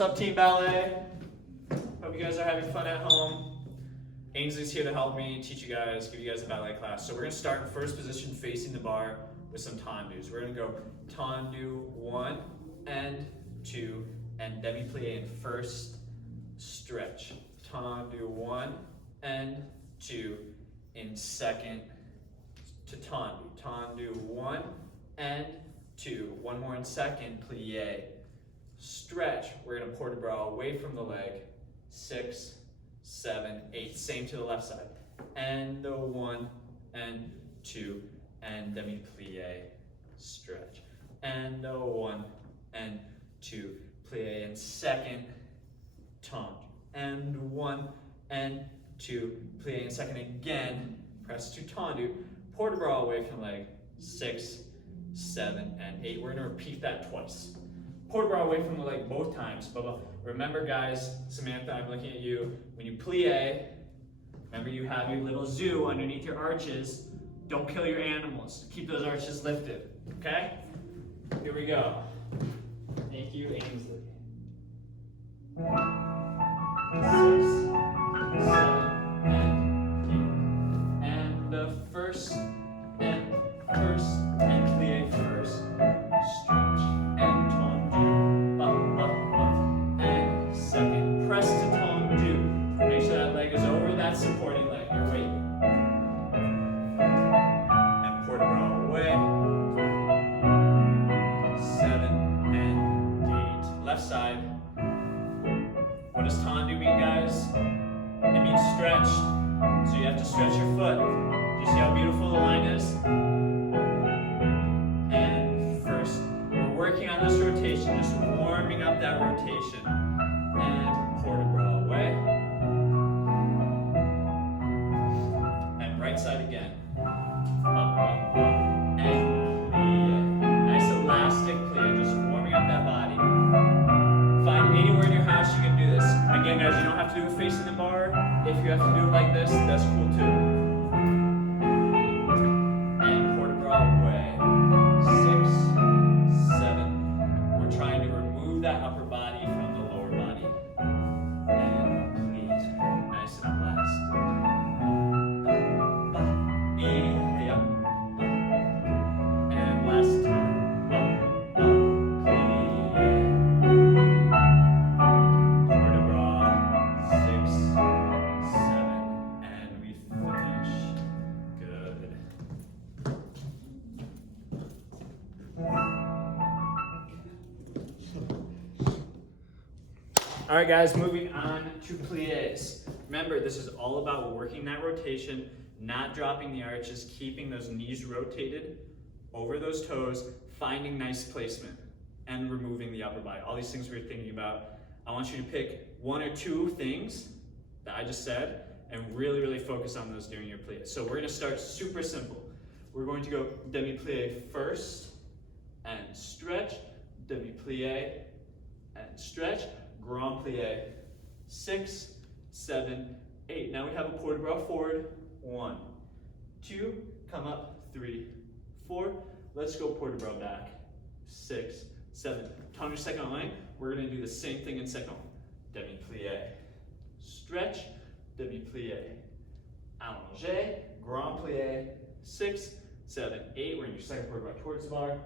What's up, Team Ballet? Hope you guys are having fun at home. Ainsley's here to help me teach you guys, give you guys a ballet class. So we're gonna start in first position facing the bar with some tendus. We're gonna go tendu 1 and 2 and demi-plie in first stretch. Tendu 1 and 2 in second to tendu. Tendu 1 and 2. One more in second, plie. Stretch, we're gonna port de bras away from the leg. 6, 7, 8. Same to the left side. And the 1 and 2 and demi-plie, stretch. And the 1 and 2, plie in second, tendu. And 1 and 2, plie in second again, press to tendu. Port de bras away from the leg. 6, 7, and 8. We're gonna repeat that twice. Port de bras away from the leg both times. But remember, guys, Samantha, I'm looking at you. When you plie, remember you have your little zoo underneath your arches. Don't kill your animals. Keep those arches lifted, okay? Here we go. Thank you, Ainsley. 6, 7, and 8. And the first, and plie first, stretch, and tendu, and second, press to tendu. Make sure that leg is over that supporting leg, your weight. And port de bras away. 7 and 8. Left side. What does tendu mean, guys? It means stretched. So you have to stretch your foot. Do you see how beautiful the line is? And first, we're working on this rotation, just warming up that rotation. And port de bras away. And right side again. Up, and plie. Nice elastic plie, just warming up that body. Find anywhere in your house you can do this. Again, guys, you don't have to do it facing the bar. If you have to do it like this, that's cool too. And port de bras away. 6, 7. We're trying to remove that upper body from the lower body. And please, nice and elastic. Yep. And last time. Port de bras. 6, 7, and we finish. Good. All right, guys, moving on to plies. Remember, this is all about working that rotation, not dropping the arches, keeping those knees rotated over those toes, finding nice placement, and removing the upper body. All these things we're thinking about. I want you to pick 1 or 2 things that I just said and really focus on those during your plie. So we're gonna start super simple. We're going to go demi-plie first and stretch, demi-plie and stretch, grand plie. 6, 7, 8. Now we have a port de bras forward. 1, 2, come up, 3, 4. Let's go port de bras back. 6, 7. Tendu second line. We're gonna do the same thing in second line. Demi-plie, stretch, demi-plie, allongé, grand plie. 6, 7, 8. We're in your second port de bras towards the bar.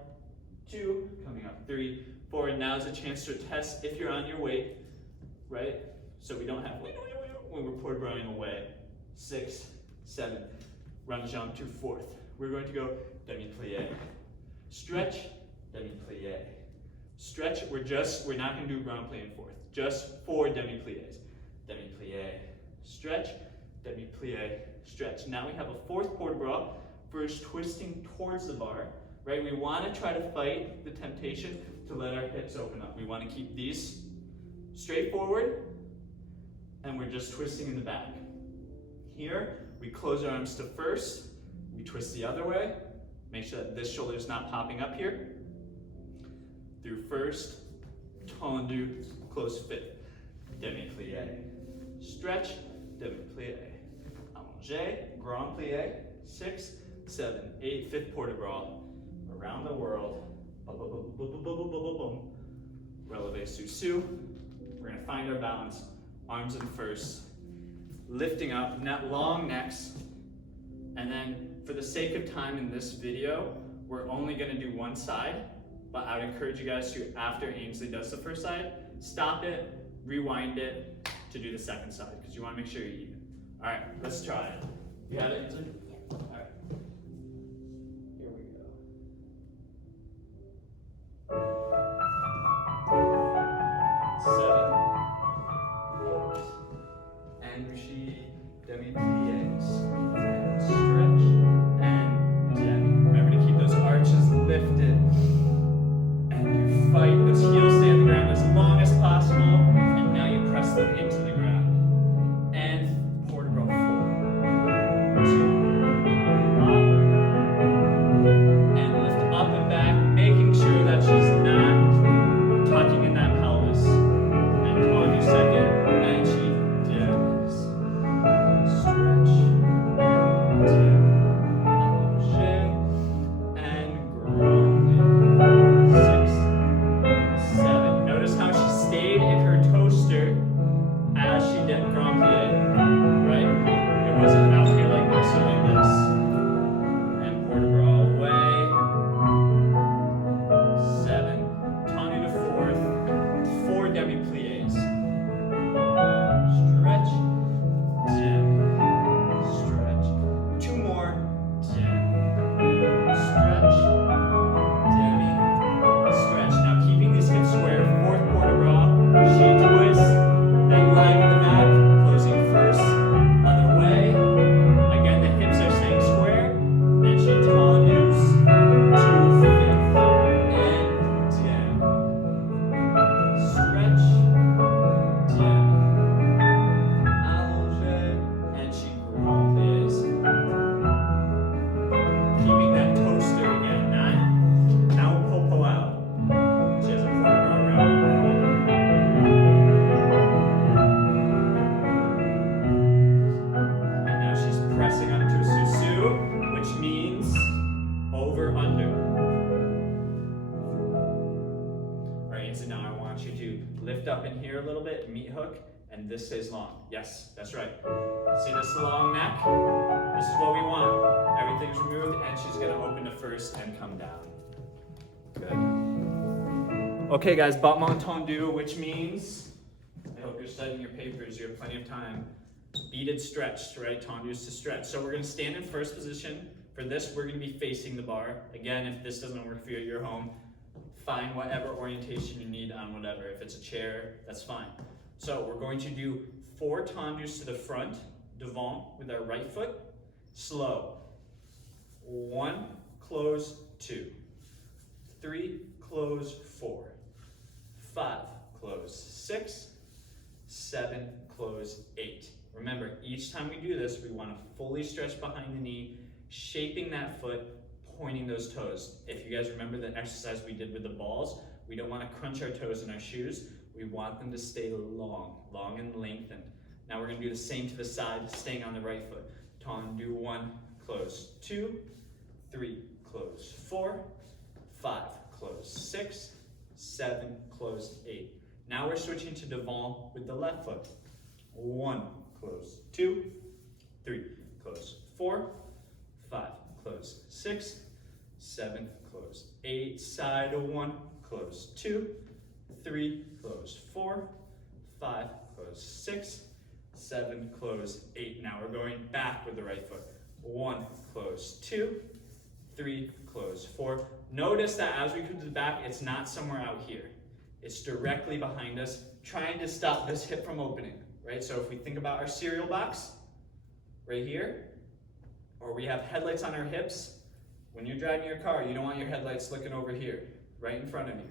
2, coming up, 3, 4. And now's a chance to test if you're on your weight, right? So we don't have when we're port de brasing away. 6, 7, run jump to 4th. We're going to go demi-plie, stretch, demi-plie, stretch. We're not going to do grand plie in 4th, just 4 demi-plies. Demi-plie, stretch, demi-plie, stretch. Now we have a 4th port de bras, first twisting towards the bar, right? We want to try to fight the temptation to let our hips open up. We want to keep these straight forward, and we're just twisting in the back. Here, we close our arms to first, we twist the other way, make sure that this shoulder is not popping up here. Through first, tendu, close 5th, demi-plie, stretch, demi-plie, allongé, grand plie. 6, 7, 8, 5th port de bras, around the world, releve sous-sous, find our balance, arms in first, lifting up, long necks, and then for the sake of time in this video, we're only gonna do one side, but I would encourage you guys to, after Ainsley does the first side, stop it, rewind it to do the second side, because you wanna make sure you're even. All right, let's try it. You have it, Ainsley? Yeah. All right. Here we go. 7, 8, and she demi-plies, and stretch, and demi. Remember to keep those arches lifted, and you fight. Those heels stay on the ground as long as possible, and now you press them into the ground. And port row 4, 2, up, and lift up and back, making sure that she's not tucking in that pelvis. And on your second, and she dips, stretch, dip, allongé, and grand. 6, 7. Notice how she stayed in her toaster as she did grand plie, right? It wasn't out here like this or like this. And port de bras away. 7. Tendu to fourth. 4 demi plies. Stretch, dip, stretch. 2 more, dip, stretch, demi, stretch. Now keeping these hips square, 4th port de bras, she twists, then lying in the back, closing first, other way. Again, the hips are staying square, then she tendus to 5th, and dip, stretch, dip, allongé, and she grand plies. Keeping that toaster again, now popo out. She has a port de bras around her. And now she's pressing up to a susu, which means over, under. All right, so now I want you to lift up in here a little bit, meat hook, and this stays long. Yes, that's right. See this long neck? This is what we want. Everything's removed, and she's gonna open to first and come down. Good. Okay, guys, battement tendu, which means, I hope you're studying your papers, you have plenty of time. Beaded stretched, right? Tendus to stretch. So we're gonna stand in first position. For this, we're gonna be facing the bar. Again, if this doesn't work for you at your home, find whatever orientation you need on whatever. If it's a chair, that's fine. So we're going to do 4 tendus to the front, devant, with our right foot. Slow. 1, close, 2. 3, close, 4. 5, close, 6. 7, close, 8. Remember, each time we do this, we want to fully stretch behind the knee, shaping that foot, pointing those toes. If you guys remember the exercise we did with the balls, we don't want to crunch our toes in our shoes. We want them to stay long and lengthened. Now we're going to do the same to the side, staying on the right foot. Tendu 1, close, 2, 3, close, 4, 5, close, 6, 7, close, 8. Now we're switching to devant with the left foot. 1, close, 2, 3, close, 4, 5, close, 6, 7, close, 8, side 1, close, 2, 3, close, 4, 5, close, 6, 7, close, 8. Now we're going back with the right foot. 1, close, 2, 3, close, 4. Notice that as we come to the back, it's not somewhere out here. It's directly behind us, trying to stop this hip from opening, right? So if we think about our cereal box, right here, or we have headlights on our hips, when you're driving your car, you don't want your headlights looking over here, right in front of you.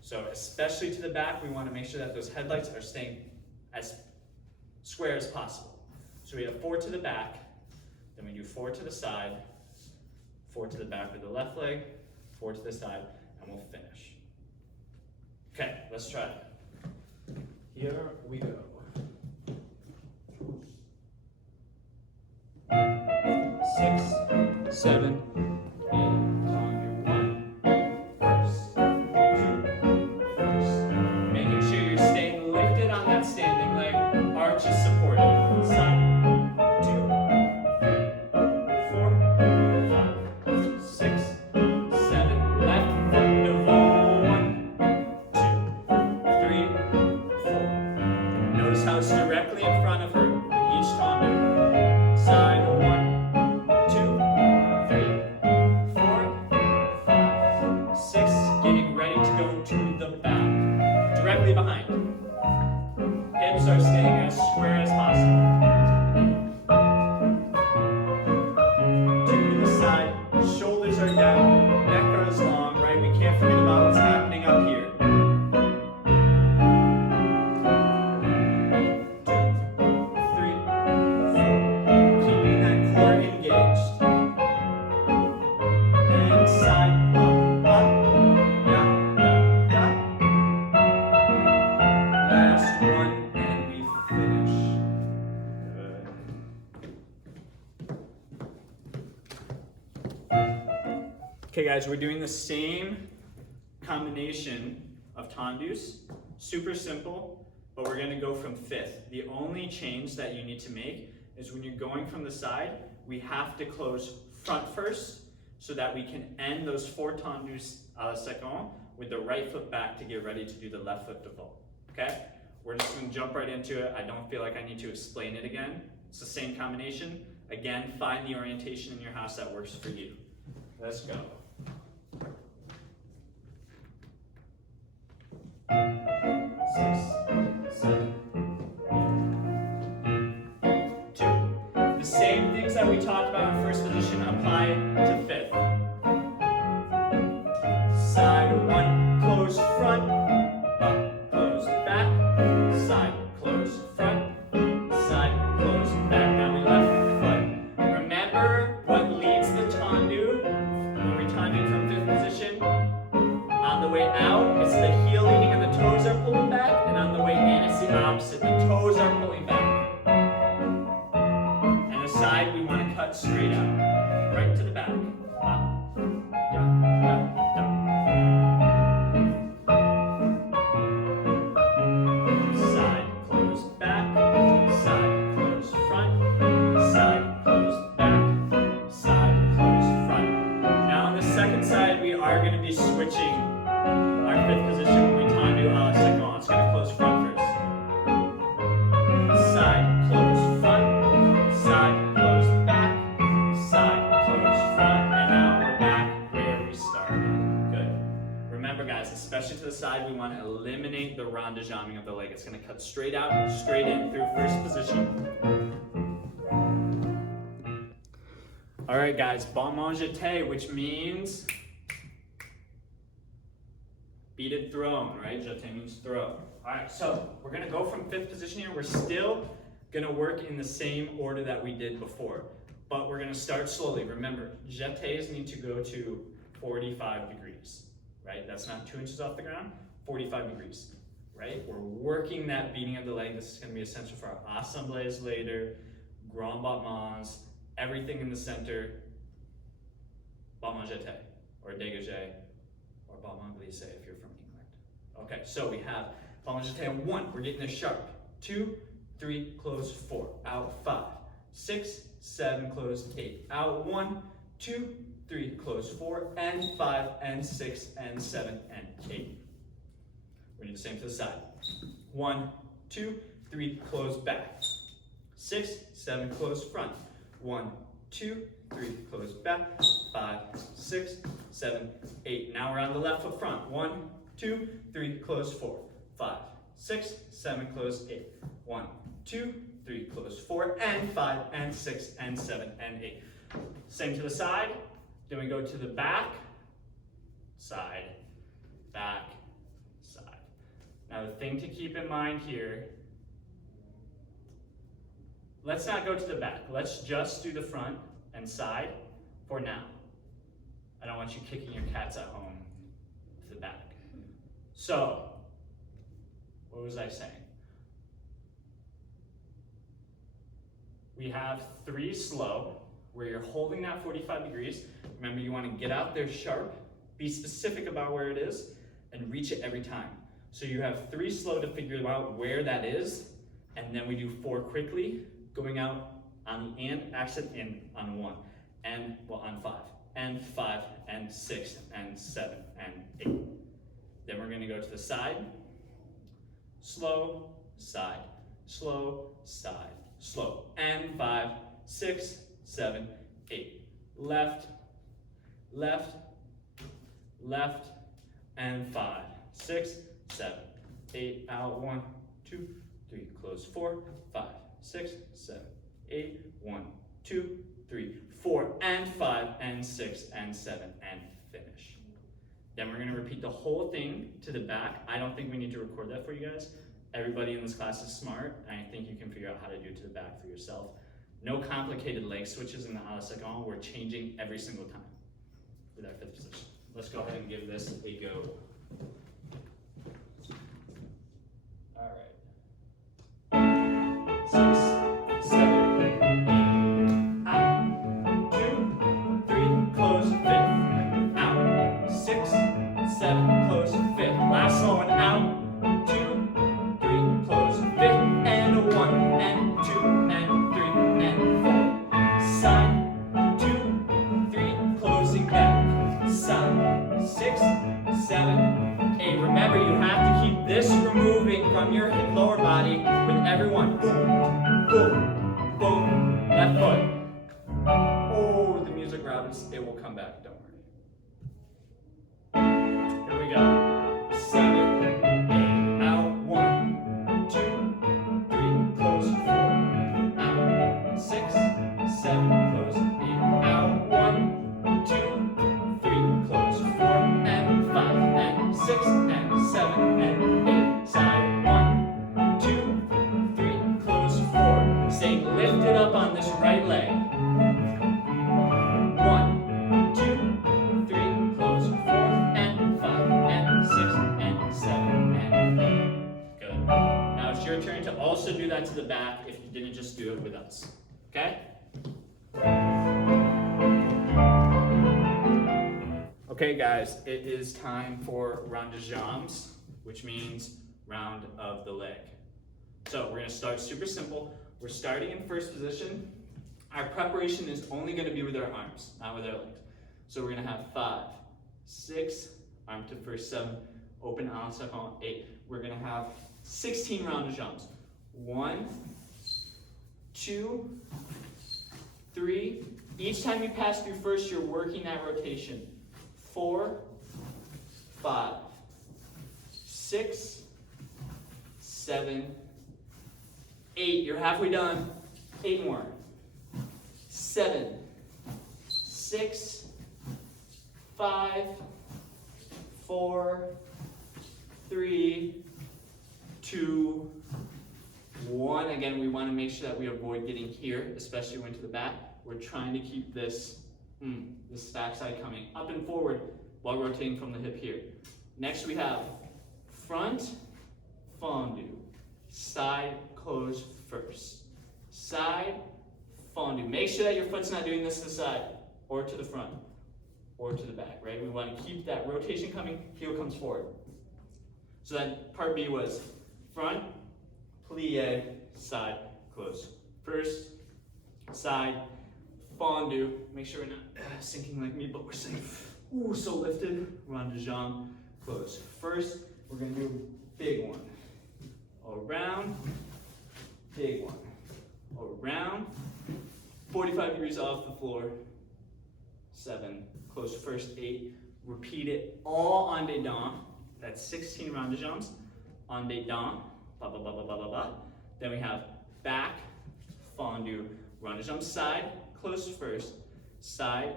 So especially to the back, we want to make sure that those headlights are staying as square as possible. So we have 4 to the back, then we do 4 to the side, 4 to the back with the left leg, 4 to the side, and we'll finish. Okay, let's try it. Here we go. 6, 7, 8, tendu 1, first, 2, first. Making sure you're staying lifted on directly in front of her with each tendu. Side, 1, 2, 3, 4, 5, 6. Getting ready to go to the back. Directly behind. Hips are staying as square as possible. To the side, shoulders are down, neck is long, right? We can't forget about what's happening up here. 2, 3, 4. Keeping that core engaged. And side, up, down, down, down. Last one, and we finish. Good. Okay guys, we're doing the same combination of tendus. Super simple, but we're gonna go from fifth. The only change that you need to make is when you're going from the side, we have to close front first so that we can end those 4 tendus à la seconde with the right foot back to get ready to do the left foot de volte. Okay? We're just gonna jump right into it. I don't feel like I need to explain it again. It's the same combination. Again, find the orientation in your house that works for you. Let's go. 6, 7, 8, 2. The same things that we talked about in first position apply to fifth. Side, 1, close front, up, close back, side, close front, side, close back. Now we left foot. Remember what leads the tendu when we tendu from fifth position? On the way out, it's the heel leading and the toes are pulling back, and on the way in, it's the opposite. The toes are pulling back. And the side, we want to cut straight out, right to the back. Up, down, down, down. Side, close back, side, close front, side, close back, side, close front. Now on the second side, we are going to be switching our fifth position when we tendu à la seconde. It's going to close front first. Side, close front, side, close back, side, close front, and now we're back where we started. Good. Remember guys, especially to the side, we want to eliminate the rond de jambe of the leg. It's going to cut straight out, straight in through first position. All right guys, balmain jeté, which means beaded throne, right? Jeté means throw. All right, so we're gonna go from fifth position here. We're still gonna work in the same order that we did before, but we're gonna start slowly. Remember, jetés need to go to 45 degrees, right? That's not 2 inches off the ground, 45 degrees, right? We're working that beating of the leg. This is gonna be essential for our assemblées later, grand battements, everything in the center, balmain jeté, or dégagé, or balmain glissé if you're from England. Okay, so we have balmain jeté on 1, we're getting this sharp. 2, 3, close 4, out 5, 6, 7, close 8, out 1, 2, 3, close 4, and 5, and 6, and 7, and 8. We're gonna do the same to the side. 1, 2, 3, close back. 6, 7, close front. 1, 2, 3, close back. 5, 6, 7, 8. Now we're on the left foot front. 1, 2, 3, close 4. 5, 6, 7, close 8. 1, 2, 3, close 4, and 5, and 6, and 7, and 8. Same to the side. Then we go to the back, side, back, side. Now the thing to keep in mind here, let's not go to the back. Let's just do the front and side for now. I don't want you kicking your cats at home to the back. So, what was I saying? We have 3 slow, where you're holding that 45 degrees. Remember, you want to get out there sharp, be specific about where it is, and reach it every time. So you have 3 slow to figure out where that is, and then we do 4 quickly, going out on the and, accent in on 1, and, well, on 5, and 5, and 6, and 7, and 8. Then we're going to go to the side, slow, side, slow, side, slow. And 5, 6, 7, 8. Left, left, left, and 5, 6, 7, 8. Out. 1, 2, 3. Close. 4, 5, 6, 7, 8. 1, 2, 3, 4, and 5, and 6, and 7, and finish. Then we're going to repeat the whole thing to the back. I don't think we need to record that for you guys. Everybody in this class is smart, and I think you can figure out how to do it to the back for yourself. No complicated leg switches in the a la second. We're changing every single time with our 5th position. Let's go ahead and give this a go. All right. 6, 7, 8. Out. 2, 3, close, 5th. Out. 6, 7, close, 5th. Last one. Out. 2, 3, close, 5th. And 1, and 2, and 3, and 4. Side. 2, 3, closing back. Side. 6, 7, 8. Remember, you have to keep this removing from your lower body with everyone. Boom, boom, boom. Left foot. Oh, the music robs. It will come back. Don't worry. Here we go. 7, 8. Out. 1, 2, 3. Close. 4. Out. 6, 7. Close. 8. Out. 1, 2, 3. Close. 4 and 5 and 6 and 7 and 8. Side. 1, 2, 3. Close. 4. Stay lifted up on this right leg. 1, 2, 3. Close. 4 and 5 and 6 and 7 and 8. Good. Now it's your turn to also do that to the back if you didn't just do it with us. Okay? Okay guys, it is time for round de jambes, which means round of the leg. So we're gonna start super simple. We're starting in 1st position. Our preparation is only gonna be with our arms, not with our legs. So we're gonna have 5, 6, arm to first, 7, open en second, 8. We're gonna have 16 round de jambes. 1, 2, 3. Each time you pass through first, you're working that rotation. 4, 5, 6, 7, 8. You're halfway done. 8 more. 7, 6, 5, 4, 3, 2, 1. Again, we want to make sure that we avoid getting here, especially when to the back. We're trying to keep this stack side coming up and forward while rotating from the hip here. Next we have front, fondue, side, close first. Side, fondue. Make sure that your foot's not doing this to the side, or to the front, or to the back, right? We want to keep that rotation coming, heel comes forward. So then part B was front, plie, side, close. First, side, fondue. Make sure we're not sinking like me, but we're safe. Ooh, so lifted. Round de jambe, close. First, we're gonna do a big one. Around, big one. Around, 45 degrees off the floor. 7, close first, 8. Repeat it all en dedans. That's 16 round de jambes. En dedans, blah, blah, blah, blah, blah, blah, blah. Then we have back, fondue, round de jambe, side, close first, side,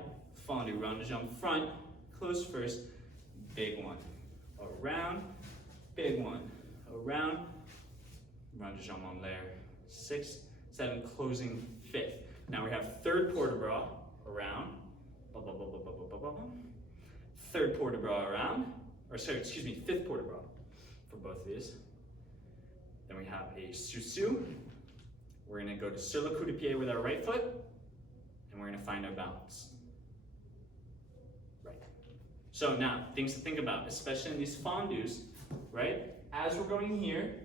fondue, round de jambe, front, close first, big one. Around, big one. Around, round de jambe on there. 6, 7, closing 5th. Now we have third port de bras, around, blah, blah, blah, blah, blah, blah, blah, blah. Third port de bras around, or sorry, excuse me, 5th port de bras for both of these. Then we have a sous-sus. We're gonna go to sur le coup de pied with our right foot, and we're gonna find our balance. Right. So now, things to think about, especially in these fondues, right? As we're going here,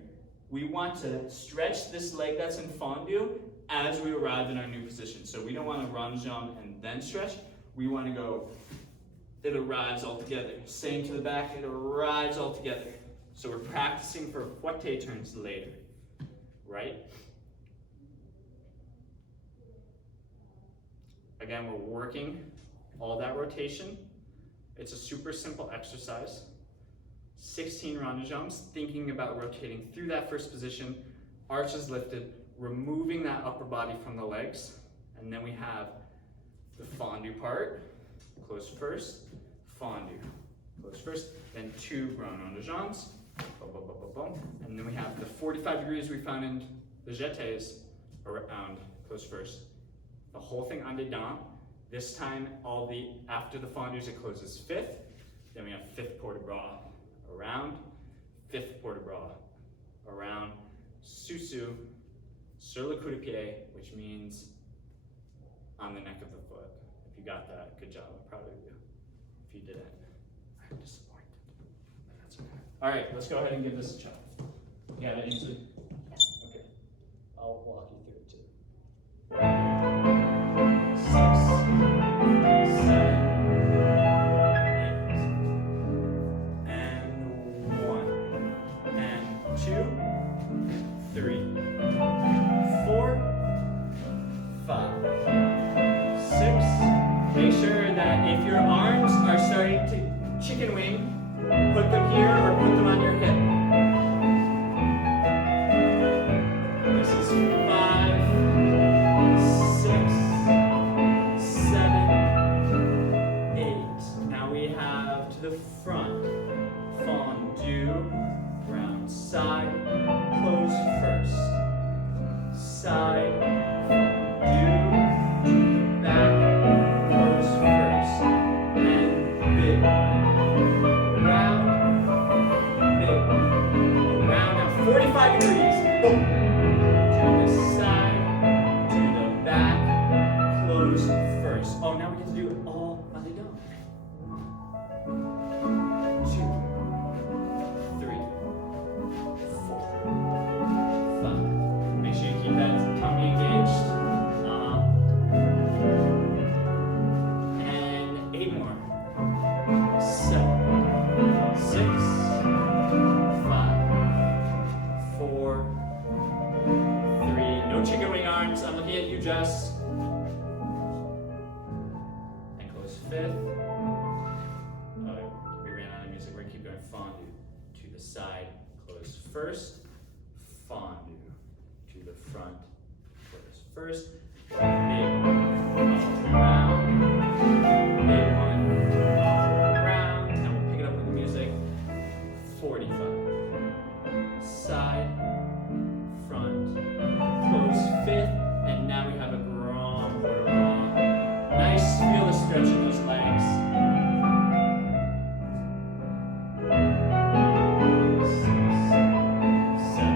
we want to stretch this leg that's in fondue as we arrive in our new position. So we don't want to run, jump, and then stretch. We want to go, it arrives all together. Same to the back, it arrives all together. So we're practicing for fouette turns later. right. Again, we're working all that rotation. It's a super simple exercise. 16 rondo jumps, thinking about rotating through that first position, arches lifted, removing that upper body from the legs, and then we have the fondue part, close first, fondue, close first, then 2 rondo jumps, boom, boom, boom, boom, boom, and then we have the 45 degrees we found in the jetés around close first. The whole thing en dedans. This time, after the fondues, it closes 5th. Then we have 5th port de bras, around, 5th port de bras, around, sous-sus, sur le coup de pied, which means on the neck of the foot. If you got that, good job, I'm proud of you. If you didn't, I'm disappointed, but that's okay. All right, let's go ahead and give this a try. You got it, Ainsley? Okay, I'll walk you through it too. 6, 7, 8, and 1, and 2, 3, 4, 5, 6. Make sure that if your arms are starting to chicken wing, put them here or put them on your hip. This is 5, 6, 7, 8. Now we have to the front. Fondue, round side, close first. Side, fondue, back, close first. And big one. Round, big one. Around now, 45 degrees. Boom. To the side, to the back, close first. Oh, now we get to do it all on the dome. 2, 3, 4, 5. Make sure you keep that tummy engaged. And 8 more. 7, 6, 5, 4, 3. No chicken wing arms. I'm looking at you, Jess. And close 5th. We ran out of music. We're gonna keep going. Fondue to the side, close first. Fondue to the front, close first. Big one, around. Big one, around. And we'll pick it up with the music. 45. Side, front, close 5th, and now we have a grand port de bras. Nice, feel the stretch in those legs. 6, 7,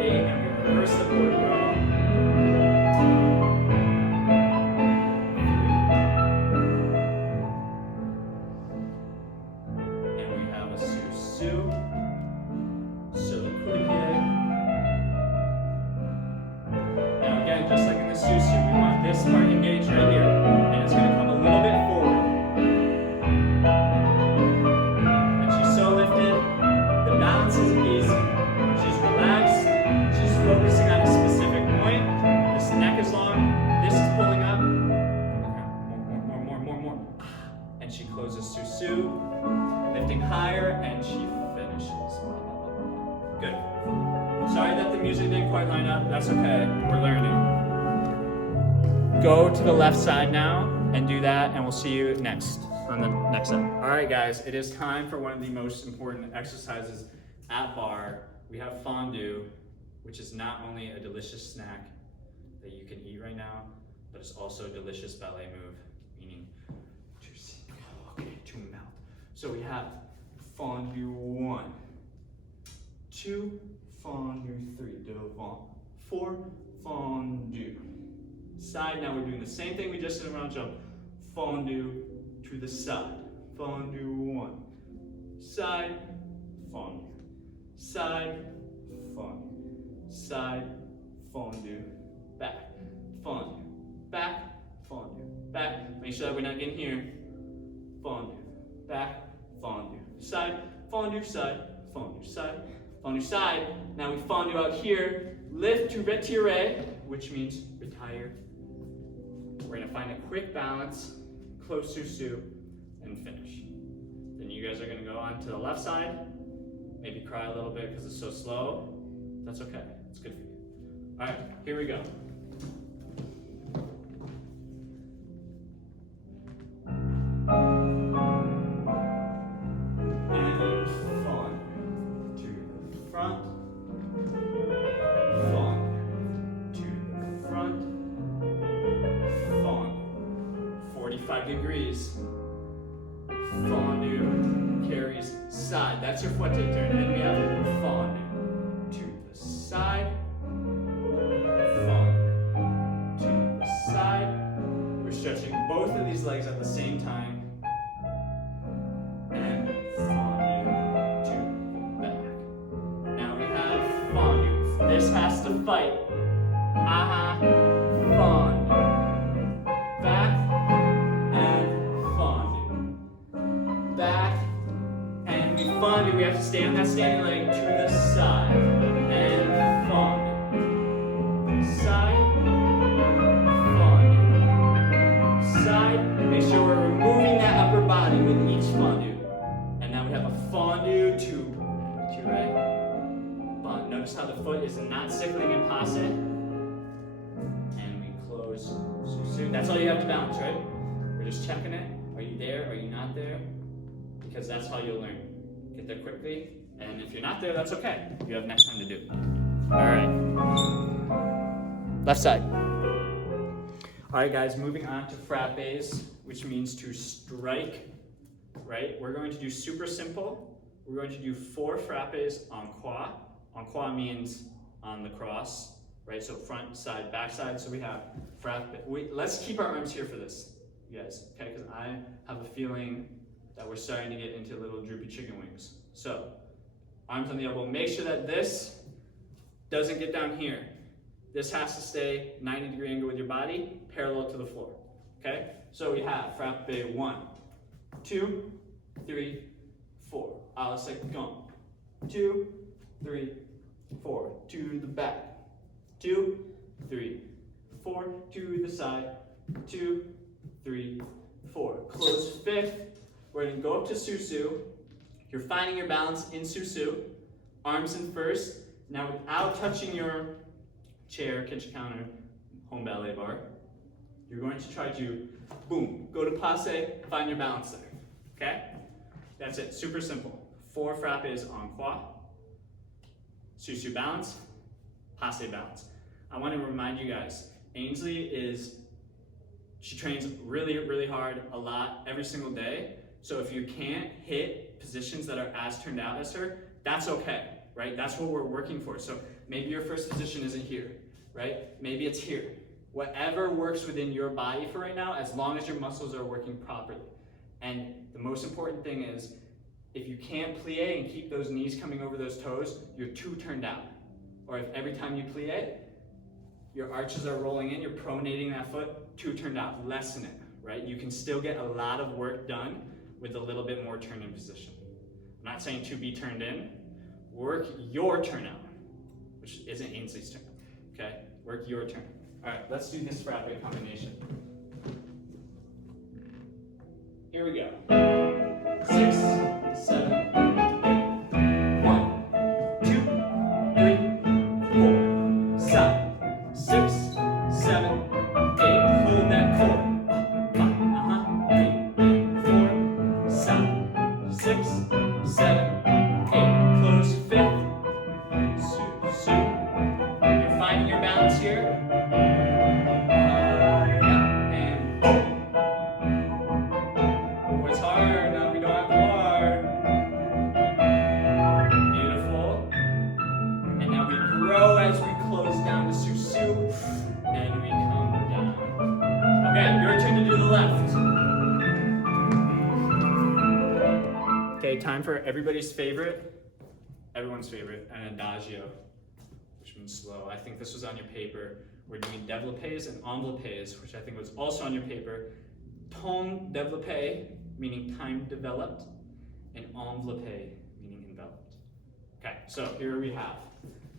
8, and we reverse the port de bras. 3. And we have a sous-sus. Sur le coup de pied. Now again, just like in the sous-sus, we want this part engaged right here, and it's going to come a little bit forward. And she's so lifted, the balance is easy. She's relaxed, she's focusing on a specific point. This neck is long, this is pulling up. Okay, more. And she closes sous-sus, lifting higher, and she finishes. Good. Sorry that the music didn't quite line up. That's okay. We're learning. Go to the left side now and do that, and we'll see you next on the next side. All right, guys. It is time for one of the most important exercises at bar. We have fondue, which is not only a delicious snack that you can eat right now, but it's also a delicious ballet move, meaning to melt. So we have fondue 1, 2, fondue 3, devant, 4, fondue. Side, now we're doing the same thing we just did around jump. Fondue to the side, fondue 1. Side, fondue. Side, fondue. Side, fondue. Back, fondue. Back, fondue. Back, make sure that we're not getting here. Fondue. Back, fondue. Side, fondue, side, fondue. Side, fondue side. Now we fondue out here, lift to retirer, which means retire. We're gonna find a quick balance, close sous-sus, and finish. Then you guys are gonna go on to the left side, maybe cry a little bit because it's so slow. That's okay, it's good for you. All right, here we go. Degrees. Fondue, carries, side. That's your fouette turn. And we have fondue to the side. Fondue to the side. We're stretching both of these legs at the same time. And fondue to the back. Now we have fondue. This has to fight. Fondue. Fondue, we have to stay on that standing leg to the side. And fondue. Side. Fondue. Side. Make sure we're removing that upper body with each fondue. And now we have a fondue to right. Notice how the foot is not stickling in passe. And we close sous-sus. That's all you have to balance, right? We're just checking it. Are you there? Are you not there? Because that's how you'll learn. Get there quickly, and if you're not there, that's okay. You have next time to do. All right. Left side. All right, guys, moving on to frappes, which means to strike, right? We're going to do super simple. We're going to do 4 frappes en croix. En croix means on the cross, right? So front, side, back side. So we have frappe. Let's keep our arms here for this, you guys, okay? Because I have a feeling that we're starting to get into little droopy chicken wings. So, arms on the elbow. Make sure that this doesn't get down here. This has to stay 90-degree angle with your body, parallel to the floor, okay? So we have frappe 1, 2, 3, 4. A la second. 2, 3, 4. To the back. 2, 3, 4. To the side. 2, 3, 4. Close 5th. We're going to go up to sous-sus. You're finding your balance in sous-sus. Arms in first. Now without touching your chair, kitchen counter, home ballet bar, you're going to try to, boom, go to passe, find your balance there. Okay? That's it. Super simple. 4 frappes en croix. Sous-sus balance. Passe balance. I want to remind you guys, Ainsley she trains really, really hard, a lot, every single day. So if you can't hit positions that are as turned out as her, that's okay, right? That's what we're working for. So maybe your first position isn't here, right? Maybe it's here. Whatever works within your body for right now, as long as your muscles are working properly. And the most important thing is, if you can't plie and keep those knees coming over those toes, you're too turned out. Or if every time you plie, your arches are rolling in, you're pronating that foot, too turned out, lessen it, right? You can still get a lot of work done with a little bit more turn in position. I'm not saying to be turned in, work your turnout, which isn't Ainsley's turn, okay? Work your turn. All right, let's do this frappe combination. Here we go. 6, 7, 8. 1, 2, 3, 4. Side. 6, 7, 8. Hold that core. 3, 4. Side. 6, 7, 8. Close 5th. Sous-sus. You're finding your balance here. As we close down to sous-sus, and we come down. Okay, your turn to do the left. Okay, time for everybody's favorite, everyone's favorite, an adagio, which means slow. I think this was on your paper. We're doing développés and enveloppés, which I think was also on your paper. Temps développé, meaning time developed, and enveloppé, meaning enveloped. Okay. so here we have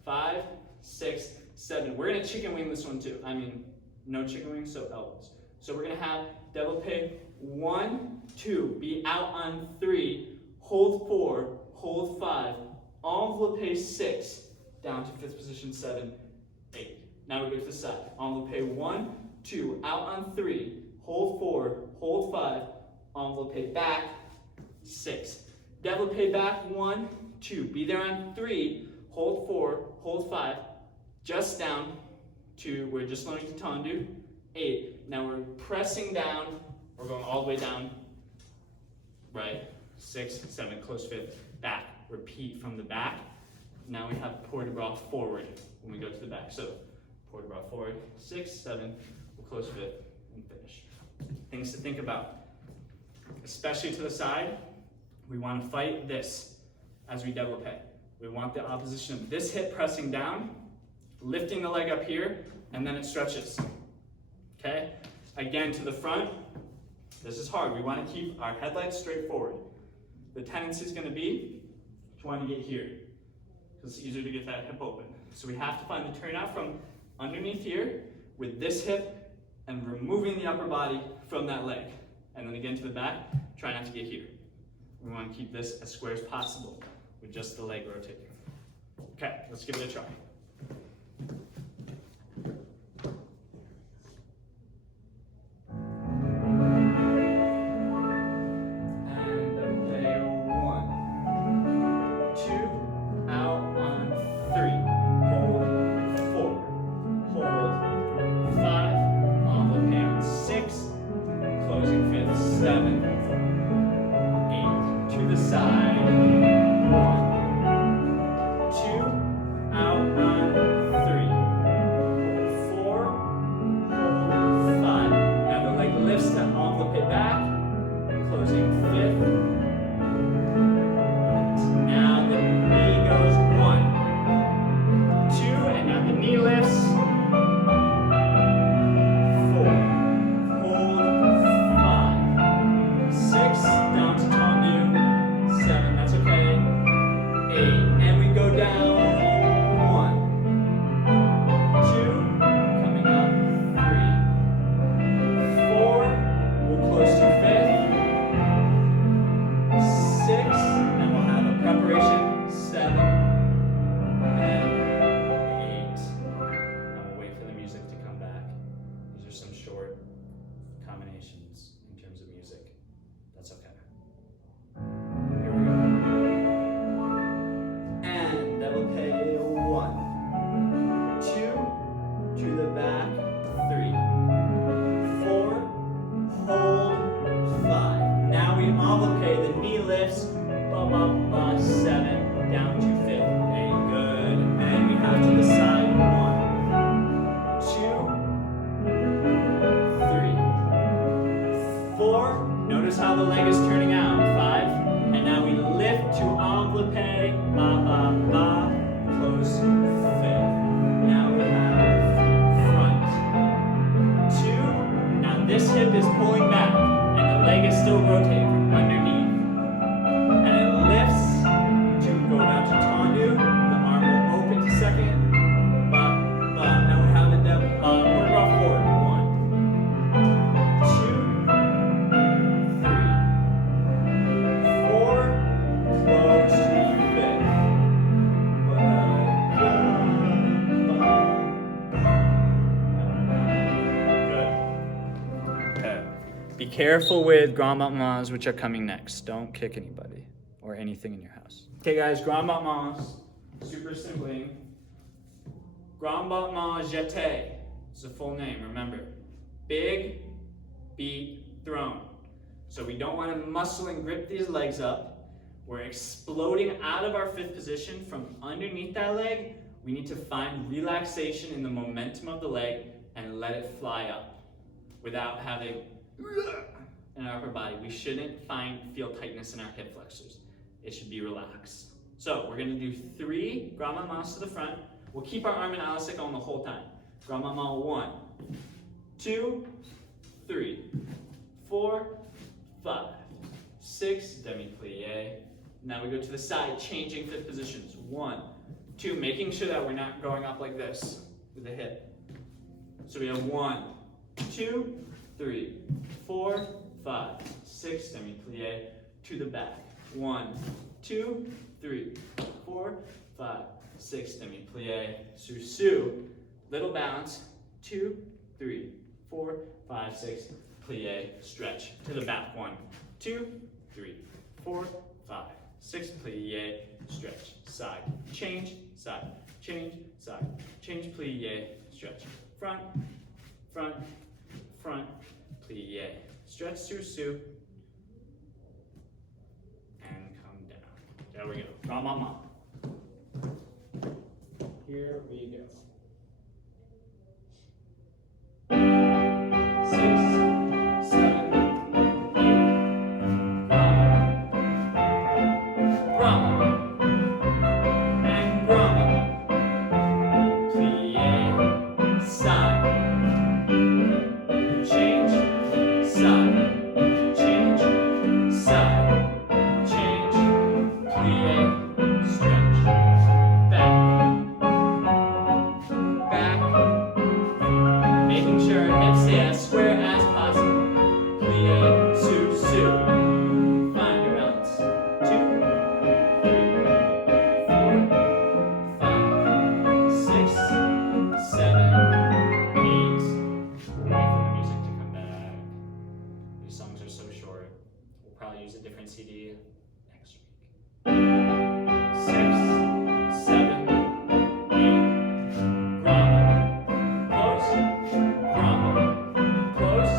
5, 6, 7. We're gonna chicken wing this one too. I mean, no chicken wings, so elbows. So we're gonna have développé 1, 2, be out on 3, hold 4, hold 5, enveloppé 6, down to 5th position 7, 8. Now we go to the side. Enveloppé 1, 2, out on 3, hold 4, hold 5, enveloppé back 6. Développé back 1, 2, be there on 3, hold 4, hold 5, just down to, we're just learning to tendu, 8. Now we're pressing down, we're going all the way down, right, 6, 7, close 5th, back. Repeat from the back. Now we have port de bras forward when we go to the back. So port de bras forward, 6, 7, we'll close 5th and finish. Things to think about, especially to the side, we want to fight this as we développé. We want the opposition of this hip pressing down, lifting the leg up here, and then it stretches. Okay? Again, to the front, this is hard. We want to keep our headlights straight forward. The tendency is going to be trying to get here, because it's easier to get that hip open. So we have to find the turnout from underneath here with this hip and removing the upper body from that leg. And then again to the back, try not to get here. We want to keep this as square as possible with just the leg rotating. Okay, let's give it a try. Notice how the leg is turning out. 5, and now we lift to enveloppé, ba, ba, ba, close 5th. Now we have front. 2, now this hip is pulling back, and the leg is still rotating from underneath. And it lifts to go down to tendu, the arm will open to second, ba, ba. Now we have it quarter bra forward. 1, 2, be careful with grand battements, which are coming next. Don't kick anybody or anything in your house. Okay guys, grand battements, super simply. Grand battement jeté is the full name, remember. Big, beat, thrown. So we don't want to muscle and grip these legs up. We're exploding out of our 5th position from underneath that leg. We need to find relaxation in the momentum of the leg and let it fly up without having in our upper body. We shouldn't feel tightness in our hip flexors. It should be relaxed. So we're going to do 3 grand battements to the front. We'll keep our arm in elastic on the whole time. Grand battement 1, 2, 3, 4, 5, 6, demi-plie, Now we go to the side, changing fifth positions. 1, 2, making sure that we're not going up like this with the hip. So we have 1, 2, 3, 4, 5, 6, demi-plie to the back. 1, 2, 3, 4, 5, 6, demi-plie, sous-sus. Little bounce, 2, 3, 4, 5, 6, plie, stretch to the back. 1, 2, 3, 4, 5, 6, plie, stretch, side, change, side, change, side, change, plie, stretch, front, front, front, plie, stretch, sous-sus, and come down. There we go. Ramama. Here we go. 6, 7, 8. Rama, and Rama. Plie, side, change, side, change, side, change, plie, stretch, back, back, making sure hips stay as square as possible. Plie, sous-sus. Find your balance. 2, 3, 4, 5, 6, 7, 8. Wait for the music to come back. These songs are so short. We'll probably use a different CD next week. 6, 7, 8. Grama. Close. Grama. Close.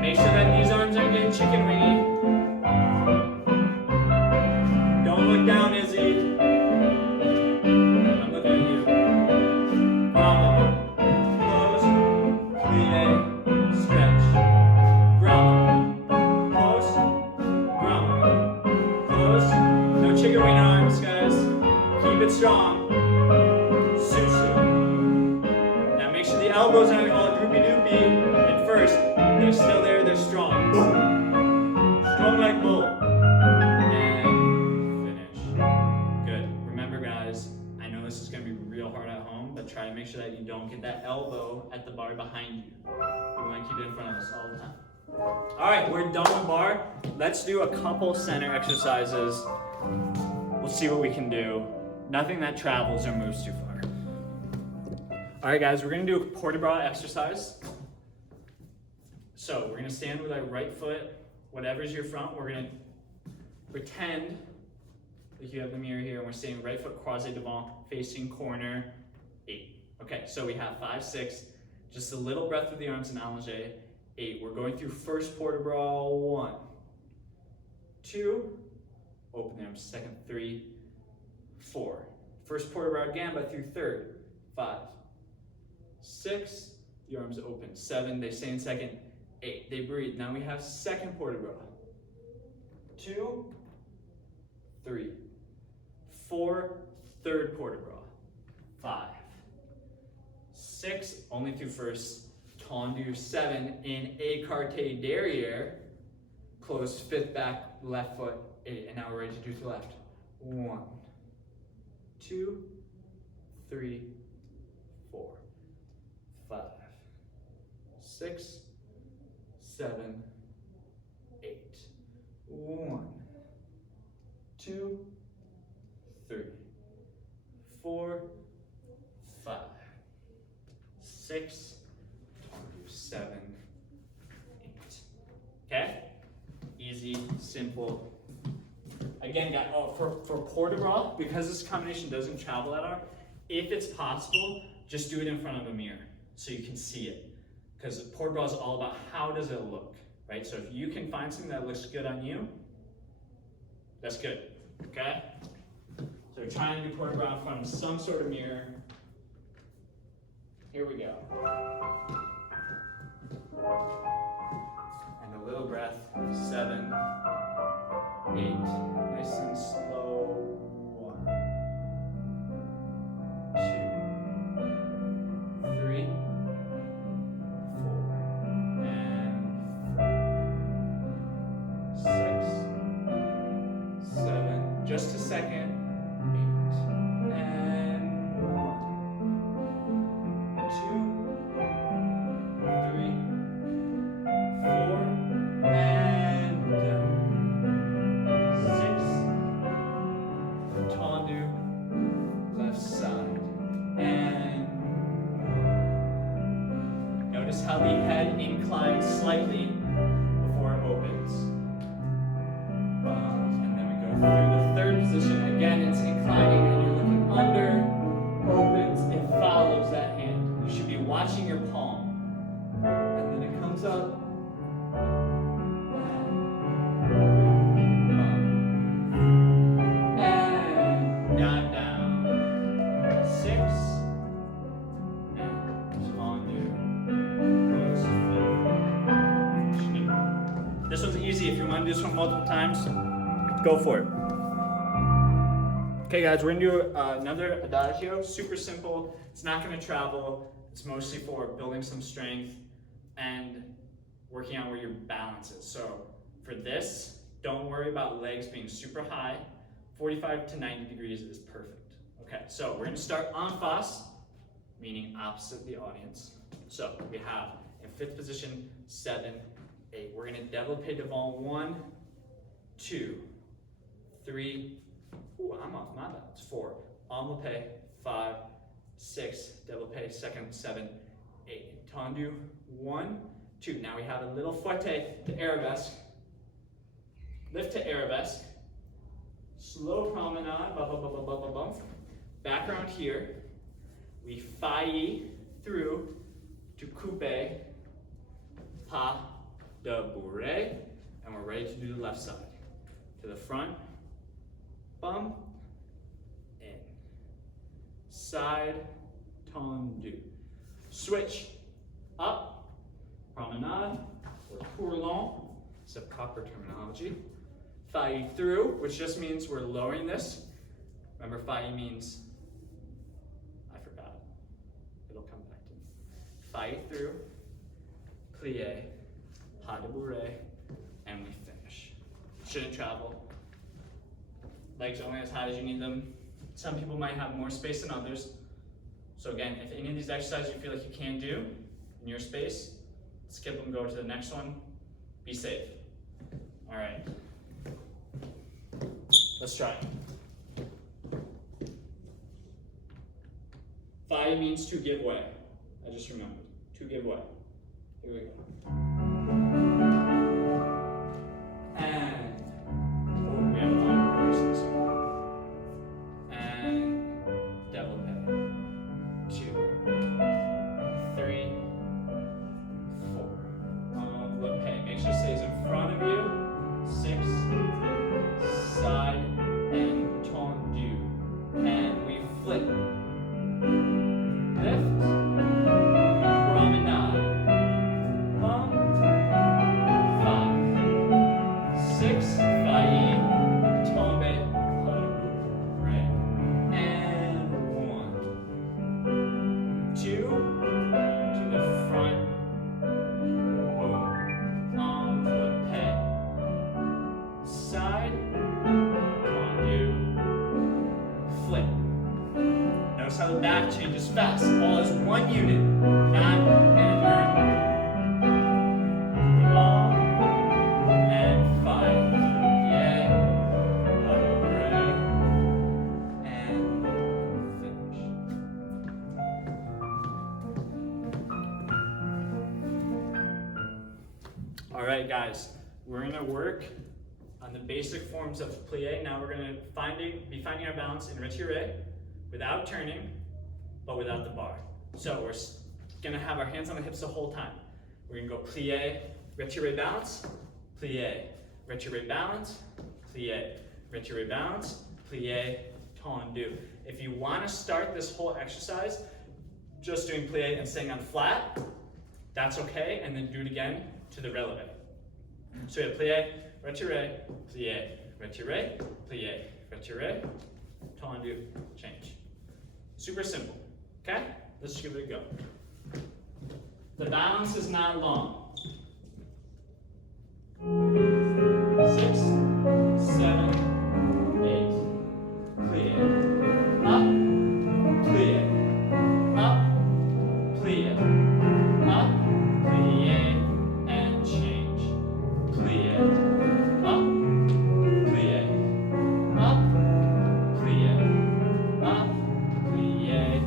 Make sure that these arms aren't getting chicken wingy. Don't look down, Izzy. I'm looking at you. Grama. Close. Plie. Stretch. Grama. Close. Grama. Close. No chicken wing arms, guys. Keep it strong. Sous-sus. Now make sure the elbows aren't all droopy doopy. At first, they're still there, they're strong. Strong like bull. And finish. Good. Remember, guys, I know this is going to be real hard at home, but try to make sure that you don't get that elbow at the bar behind you. We want to keep it in front of us all the time. All right, we're done with bar. Let's do a couple center exercises. We'll see what we can do. Nothing that travels or moves too far. All right, guys, we're going to do a port de bras exercise. So we're going to stand with our right foot, whatever's your front. We're going to pretend like you have the mirror here, and we're standing right foot croisé devant, facing corner 8. Okay, so we have 5, 6, just a little breath with the arms in allongé. 8. We're going through first port de bras. 1, 2, open the arms. Second, 3, 4. First port de bras again, but through third. 5, 6. The arms open. 7. They stay in second. 8. They breathe. Now we have second port de bras. 2, 3, 4. Third port de bras. 5, 6. Only through first. Tendu. 7. In écarté derrière. Close fifth back, left foot. 8. And now we're ready to do to the left. 1, 2, 3, 4, 5, 6, 7, 8. 1, 2, 3, 4, 5, 6, 7, 8. Okay? Easy, simple. Again, guys, for port de bras, because this combination doesn't travel that hard, if it's possible, just do it in front of a mirror so you can see it. Because port de bras is all about how does it look, right? So if you can find something that looks good on you, that's good, okay? So we're trying to do port de bras in front of some sort of mirror. Here we go. And a little breath, 7, 8, nice and slow. 1, 2, 3, 4, and 5, 6, 7. incline slightly before it opens. And then we go through the third position. Again, it's inclining and you're looking under, opens, it follows that hand. You should be watching your palm. And then it comes up. And down. 6. And on you. This one's easy. If you want to do this one multiple times, go for it. Okay guys, we're gonna do another adagio, super simple. It's not gonna travel. It's mostly for building some strength and working out where your balance is. So for this, don't worry about legs being super high. 45 to 90 degrees is perfect. Okay, so we're gonna start en face, meaning opposite the audience. So we have in 5th position, 7, 8. We're gonna développé devant 1, 2, 3, ooh, I'm off my balance. 4, enveloppé, 5, 6, développé, second, 7, 8. Tendu, 1, 2. Now we have a little fouette to arabesque. Lift to arabesque. Slow promenade, background here. We failli through to coupe, pas de bourrée, and we're ready to do the left side. To the front, bum, in. Side, tendu. Switch, up, promenade, or tourlon, it's a proper terminology. Failli through, which just means we're lowering this. Remember, failli means, I forgot it. It'll come back to me. Failli through, plie, pas de bourrée, and we finish. Shouldn't travel. Legs only as high as you need them. Some people might have more space than others. So again, if any of these exercises you feel like you can't do in your space, skip them, go to the next one. Be safe. All right. Let's try it. Failli means to give way. I just remembered. To give way. Here we go. And we have a lot of reverses. And développé. 2, 3, 4. Enveloppé. Make sure it stays in front of you. 6. Side and tendu. And we flip. Lift. Promenade. Bum. 5. 6. Failli. Tombe. Right. And 1. 2. To the front. Boom. Enveloppé. Side. Tendu. Flip. Notice how the back changes fast. All is one unit, not an long and 5. Yeah. Right. And finish. All right, guys. We're gonna work on the basic forms of plie. Now we're gonna be finding our balance in retiré, without turning, but without the bar. So we're gonna have our hands on the hips the whole time. We're gonna go plie, retiré balance, plie, retiré balance, plie, retiré balance, plie, tendu. If you wanna start this whole exercise just doing plie and staying on flat, that's okay, and then do it again to the relevé. So we have plie, retiré, plie, retiré, plie, retiré, tendu, change. Super simple, okay? Let's give it a go. The balance is not long. 6, 7, 8, plie, up, plie, up, plie, up, plie, and change. Plie, up, plie, up, plie, up, plie,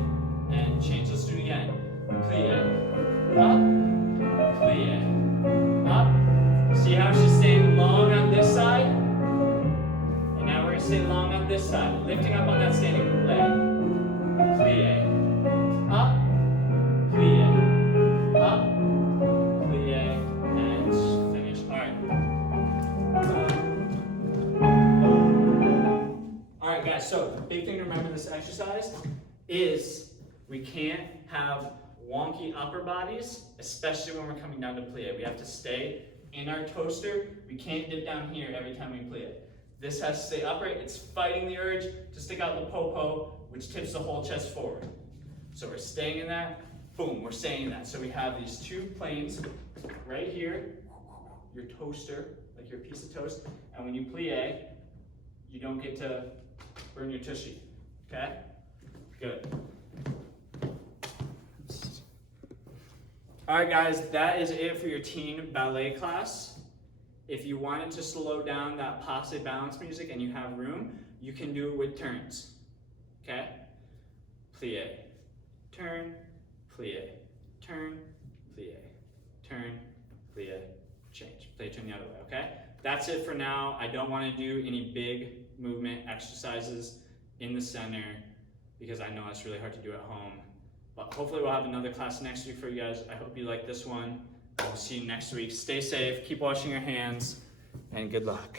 and change. Let's do it again. Plie, up, plie, exercise is we can't have wonky upper bodies, especially when we're coming down to plie. We have to stay in our toaster. We can't dip down here every time we plie. This has to stay upright. It's fighting the urge to stick out the popo, which tips the whole chest forward. So we're staying in that. Boom, we're staying in that. So we have these two planes right here, your toaster, like your piece of toast. And when you plie, you don't get to burn your tushy, okay? Good. All right, guys, that is it for your teen ballet class. If you wanted to slow down that passe balance music and you have room, you can do it with turns, okay? Plie, turn, plie, turn, plie, turn, plie, change. Plie, turn the other way, okay? That's it for now. I don't want to do any big movement exercises in the center because I know it's really hard to do at home. But hopefully we'll have another class next week for you guys. I hope you like this one. We'll see you next week. Stay safe, keep washing your hands, and good luck.